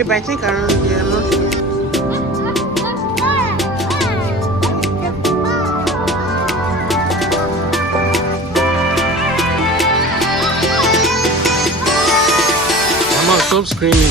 Babe, I think around there, I'm not sure. Stop screaming.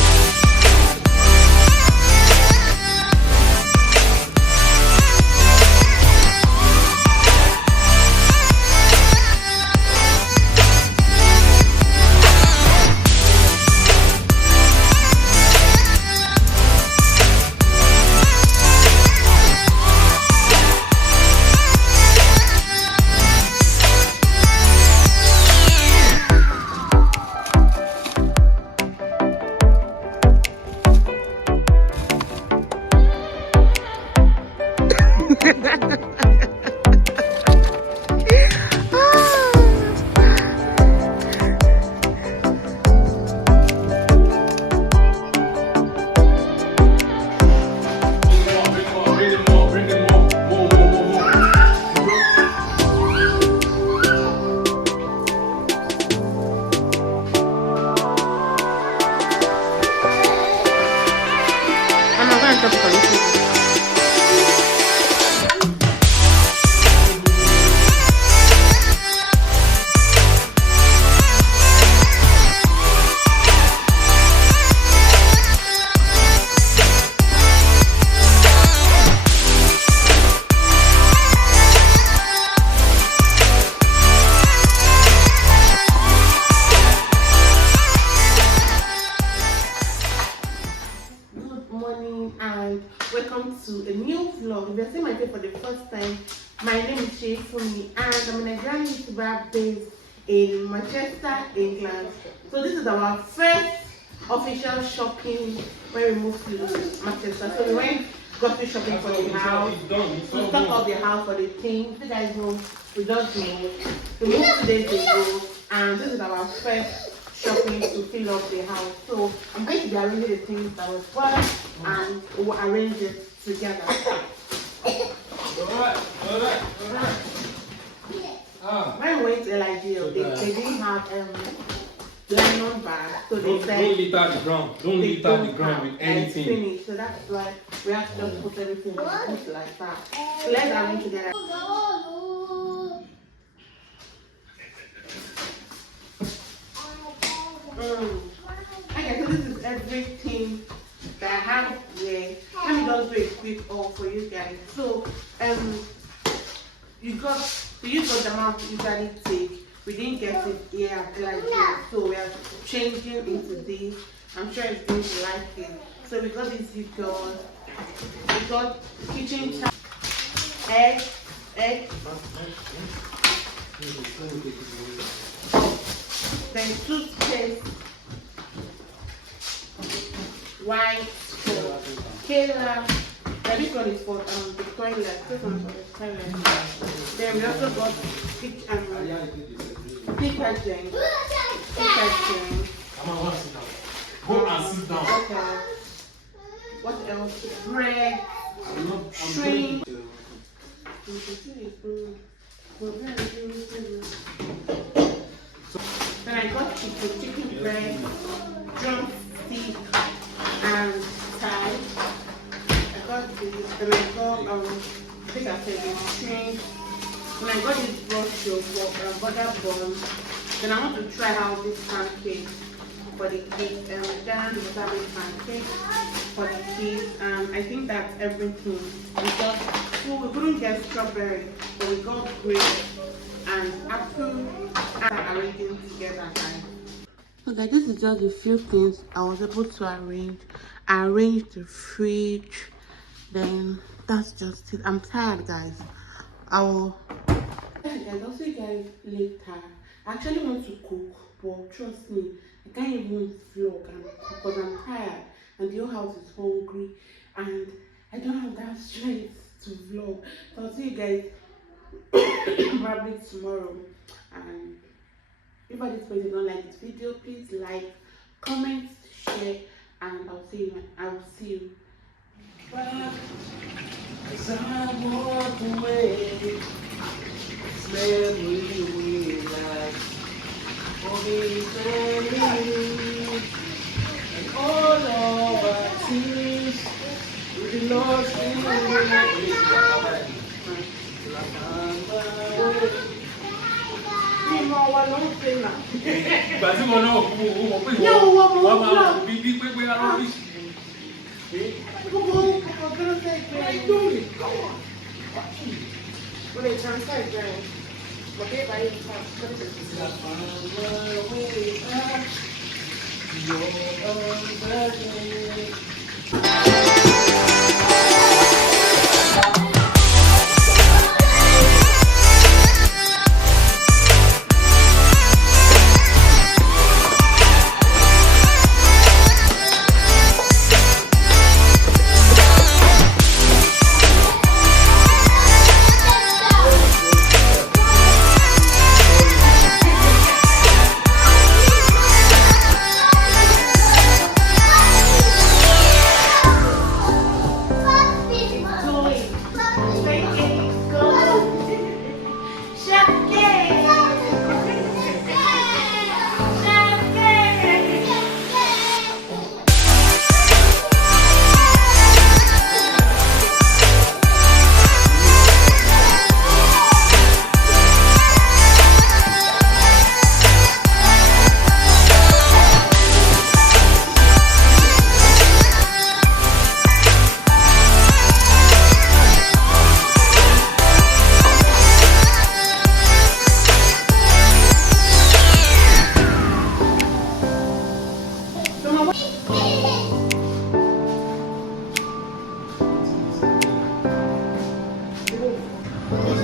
Welcome to a new vlog. If you're seeing my face for the first time, my name is Seyifunmi and I'm a Nigerian YouTuber based in Manchester, England. So this is our first official shopping when we moved to Manchester. So we went grocery shopping for the house. We stocked up the house for the things. You guys know we just moved. We moved 2 days ago and this is our first shopping to fill up the house. So I'm going to be arranging the things that was bought and we'll arrange it together. Alright. When we went to LIG, they didn't have nylon bag, so they said don't litter the ground. Don't litter the ground with anything. Finished, so that's why we have to just put everything in the boot like that. So let's arrange together. Okay, so this is everything that I have here. Let me just do a quick haul for you guys. So you use what the amount you usually take. We didn't get it here at like this, so we are changing into this. I'm sure it's going to like it. So we got this because we got kitchen towel, egg. Then toothpaste, white for Kayla. This one is for the toilet. This one is for the toilet. Then we also got detergent. Go and sit down. Okay. What else? Bread, shrimp. Then I got chicken breast, drumstick, and thigh. I got this. Then I got I think I said this shrimp. Then I got this broth for butter bun. Then I want to try out this pancake for the kids. Then the butter pancake for the kids. I think that's everything. We couldn't get strawberry, but we got grapes and apple and arranging together, guys. Okay, this is just a few things I was able to arrange. I arranged the fridge. Then that's just it. I'm tired, guys. I'll see you guys later. I actually want to cook, but trust me, I can't even vlog because I'm tired and the whole house is hungry and I don't have that strength to vlog. So I'll see you guys probably tomorrow. And if at this point you don't like this video, please like, comment, share, and I will see you. Bye. As I walk away, smell we like for me, and all over. don't say now. But you know, when they transfer it, but they buy it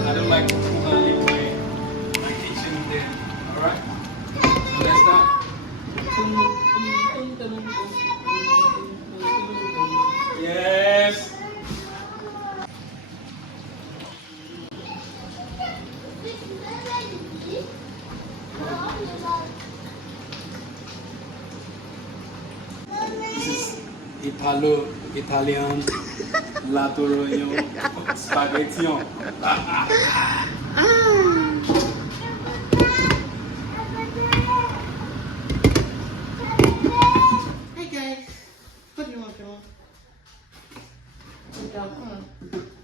I don't like to leave my kitchen there. Alright? So let's start. Yes. This is Italian Latorogno Spaghetti. Hey guys, what do you want, Joe? Come on.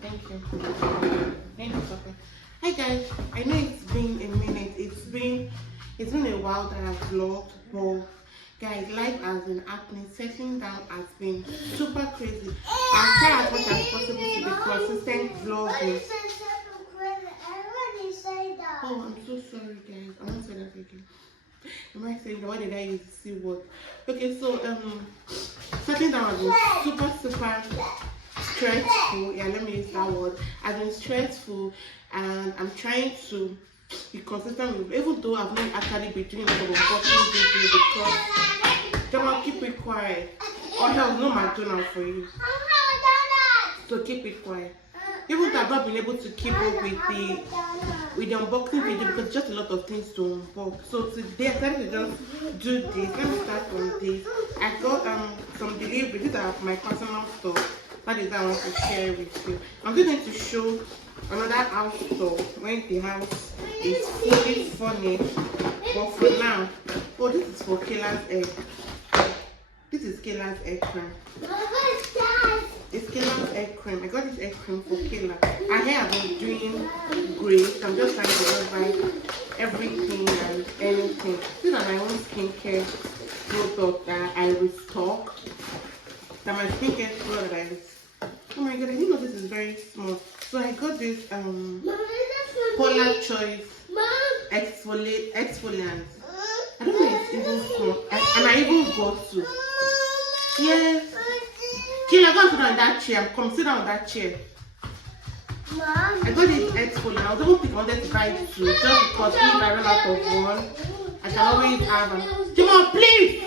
Thank you. Thank you, Papa. Hi guys, I know it's been a minute. It's been a while that I've vlogged, but guys, life has been happening. Settling down has been super crazy. I'll try as much as possible to be consistent vlogging. Oh, I'm so sorry guys. I won't say that again. Am I saying that? Why did I use the C word? Okay, so settling down has been super stressful. Yeah, let me use that word. I've been stressful and I'm trying to be consistent with, even though I've not actually been doing a lot of unboxing videos because come on, keep it quiet. Or else no McDonald's for you. So keep it quiet. Even though I've not been able to keep up with the unboxing video because just a lot of things to unbox. So today I decided to just do this. Let me start from this. I got some delivery. These are my personal stuff. That is what I want to share with you. I'm just going to show another house tour when the house is fully furnished. But for now, oh, this is for Kayla's egg. This is Kayla's egg cream. It's Kayla's egg cream. I got this egg cream for Kayla. Her hair has been doing great. I'm just trying to provide everything and anything. These are my own skincare products that I restock. That my skincare product that I restock. Oh my god, I didn't know this is very small. So I got this Polar Choice exfoliant. I don't know if it's even small. And I even got two. Yes. Kayla, go and sit down on that chair. Come sit down on that chair. Mom. I got this exfoliant. I was even thinking I wanted to buy two just because if I run out of one, I can always have them. Come on, please.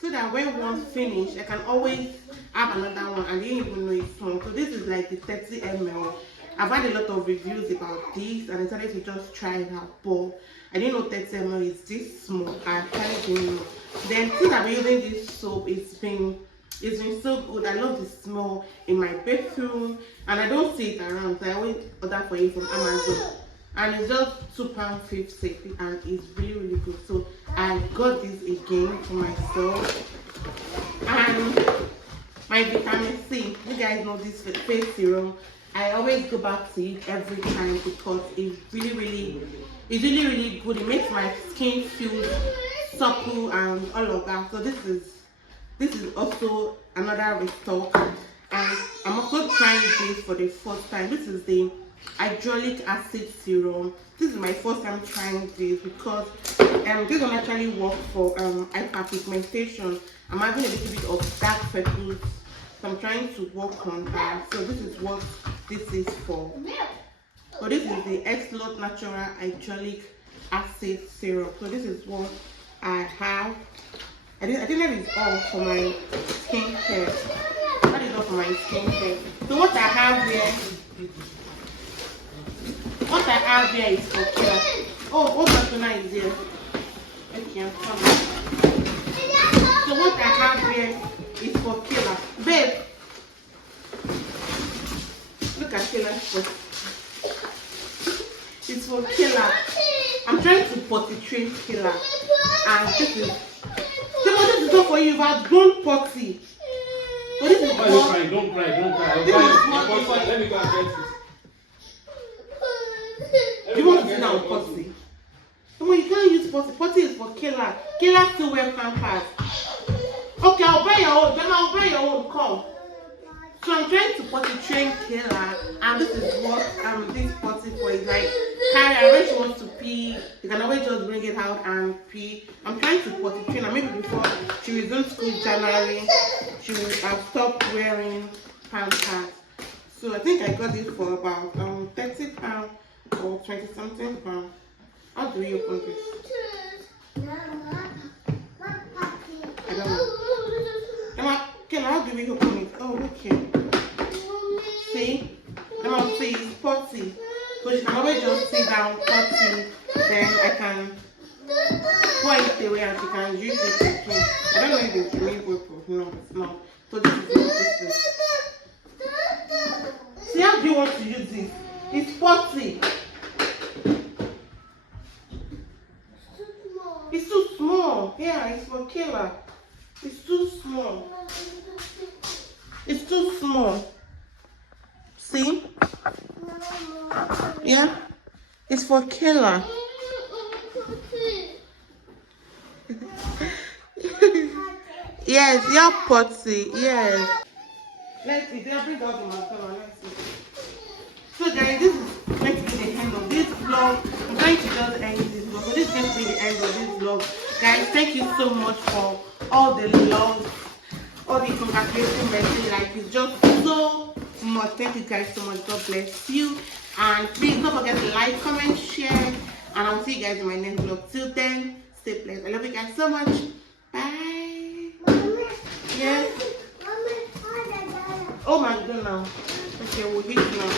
So that when one's finished, I can always have another one and you didn't even know it's small. So this is like the 30 ml. I've had a lot of reviews about this and I decided to just try it out. But I didn't know 30 ml is this small. I actually didn't know. Then since I've been using this soap, it's been so good. I love the smell in my bathroom and I don't see it around. So I always order for it from Amazon. And it's just £2.50 and it's really good. So I got this again for myself. And my vitamin C. You guys know this face serum. I always go back to it every time because it's really good. It makes my skin feel supple and all of that. So this is also another restock, and I'm also trying this for the first time. This is the hydraulic acid serum. This is my first time trying this because this will actually work for hyperpigmentation. I'm having a little bit of dark freckles, so I'm trying to work on that. So this is what this is for. So this is the alot natural hydraulic acid serum. So this is what I have. I think that is all for my skincare. That is all for my skincare. So what I have here is for care. Oh, what Barcelona is here? Okay, I'm coming. So what I have here is for killer. Babe, look at killer. It's for killer. I'm trying to potty train killer, and this is not for you. You've outgrown potty. But this is Don't cry. Don't cry. Let me go and get it. You want to sit down potty? Come on, you can't use potty. Potty is for killer. Killer still wear pampers. Okay, I'll buy your own. Then I'll buy your own. Come. So I'm trying to potty train killer, and this is what this potty for is like. Carry when she wants to pee, you can always just bring it out and pee. I'm trying to potty train her. Maybe before she resumes school January, she will have stopped wearing pampers. So I think I got it for about £30 or 20 something pounds. How do we open this? I don't know. Emma, Kayla, how do we open it? Oh, okay. See? Emma, see, it's potty. So she can always just sit down, potty, then I can pour it away and she can use it to clean. I don't know if it's removable. No, it's not. So this is what this is. See, how do you want to use this? It's potty. It's too small. Yeah, it's for killer. It's too small. It's too small. See? Yeah? It's for killer. Yes, your potty. Yes. Let's see. They'll bring out the masala. Let's see. So guys, this is going to be the end of this vlog. I'm trying to just end this vlog. So this is going to be the end of this vlog. Guys, thank you so much for all the love, all the congratulations message. Like, it's just so much. Thank you guys so much. God bless you. And please don't forget to like, comment, share. And I'll see you guys in my next vlog. Till then, stay blessed. I love you guys so much. Bye. Yes. Oh my God now. Okay, we'll hit now.